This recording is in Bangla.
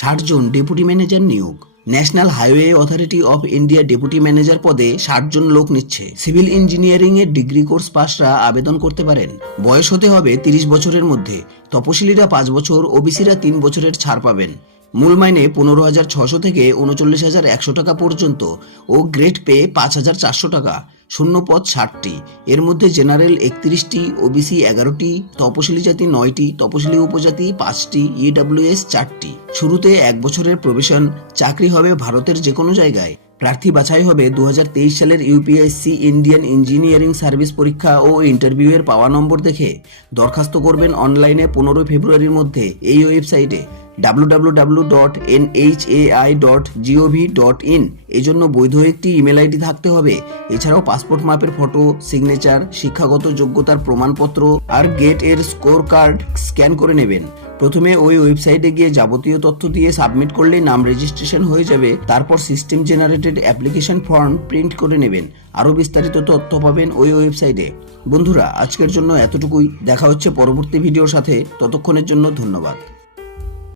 60 জন ডেপুটি ম্যানেজার নিয়োগ। National highway authority of India deputy manager পদে 60 জন লোক নিচ্ছে। সিভিল ইঞ্জিনিয়ারিং এর ডিগ্রি কোর্স পাসরা আবেদন করতে পারেন। বয়স হতে হবে 30 বছরের মধ্যে। তপশিলীরা 5 বছর, ওবিসিরা 3 বছরের ছাড় পাবেন। মূল মাইনে 15,600 থেকে 39,100 টাকা পর্যন্ত ও গ্রেড পে 5,400 টাকা। শূন্য পদ 60টি, এর মধ্যে জেনারেল 31টি, ওবিসি 11টি, তপশিলি জাতি 9টি, তপশিলি উপজাতি 5টি, ইডব্লিউএস 4টি। শুরুতে 1 বছরের প্রবেশন। চাকরি হবে ভারতের যে কোনো জায়গায়। প্রার্থী বাছাই হবে 2023 সালের ইউপিএসসি ইন্ডিয়ান ইঞ্জিনিয়ারিং সার্ভিস পরীক্ষা ও ইন্টারভিউ এর পাওয়া নম্বর দেখে। দরখাস্ত করবেন অনলাইনে 15 ফেব্রুয়ারির মধ্যে এই ওয়েবসাইটে www.nhai.gov.in। এজন্য বৈধ একটি ইমেল আইডি থাকতে হবে। এছাড়াও পাসপোর্ট মাপের ফটো, সিগনেচার, শিক্ষাগত যোগ্যতার প্রমাণপত্র আর গেট এর স্কোর কার্ড স্ক্যান করে নেবেন। প্রথমে ওই ওয়েবসাইটে গিয়ে যাবতীয় তথ্য দিয়ে সাবমিট করলেই নাম রেজিস্ট্রেশন হয়ে যাবে। তারপর system generated application form print করে নেবেন। আরও বিস্তারিত তথ্য পাবেন ওই ওয়েবসাইটে। বন্ধুরা, আজকের জন্য এতটুকুই। দেখা হচ্ছে পরবর্তী ভিডিওর সাথে। ততক্ষণের জন্য ধন্যবাদ।